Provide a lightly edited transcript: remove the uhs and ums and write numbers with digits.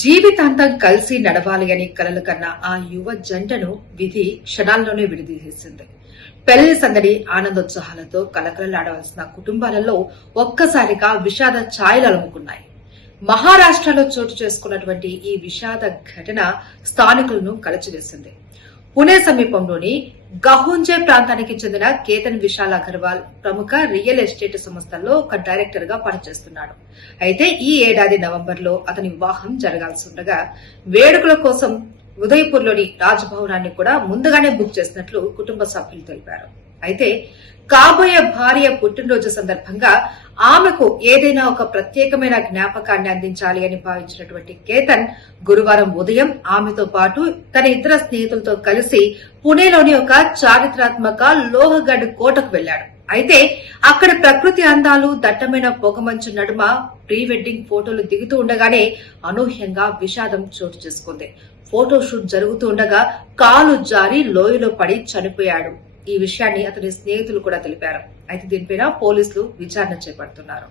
జీవితాంతం కలిసి నడవాలి అని కలలు కన్న ఆ యువ జంటను విధి క్షణాల్లోనే విడిదీసేసింది. పెళ్లి సందడి ఆనందోత్సాహాలతో కలకలలాడవలసిన కుటుంబాలలో ఒక్కసారిగా విషాద ఛాయలు అలుముకున్నాయి. మహారాష్ట్రలో చోటు చేసుకున్నటువంటి ఈ విషాద ఘటన స్థానికులను కలచివేసింది. పుణే సమీపంలోని గహుంజే ప్రాంతానికి చెందిన కేతన్ విశాల్ అగర్వాల్ ప్రముఖ రియల్ ఎస్టేట్ సంస్థల్లో ఒక డైరెక్టర్ గా పనిచేస్తున్నాడు. అయితే ఈ ఏడాది నవంబర్లో అతని వివాహం జరగాల్సి ఉండగా వేడుకల కోసం ఉదయపూర్లోని రాజ్భవనాన్ని కూడా ముందుగానే బుక్ చేసినట్లు కుటుంబ సభ్యులు తెలిపారు. అయితే కాబోయే భార్య పుట్టినరోజు సందర్భంగా ఆమెకు ఏదైనా ఒక ప్రత్యేకమైన జ్ఞాపకాన్ని అందించాలి అని భావించినటువంటి కేతన్ గురువారం ఉదయం ఆమెతో పాటు తన ఇతర స్నేహితులతో కలిసి పుణేలోని ఒక చారిత్రాత్మక లోహగఢ్ కోటకు వెళ్లాడు. అయితే అక్కడి ప్రకృతి అందాలు, దట్టమైన పొగమంచు నడుమ ప్రీ వెడ్డింగ్ ఫోటోలు దిగుతూ ఉండగానే అనూహ్యంగా విషాదం చోటు చేసుకుంది. ఫోటోషూట్ జరుగుతూ ఉండగా కాలు జారి లోయలో పడి చనిపోయాడు. ఈ విషయాన్ని అతని స్నేహితులు కూడా తెలిపారు. అయితే దీనిపైన పోలీసులు విచారణ చేపడుతున్నారు.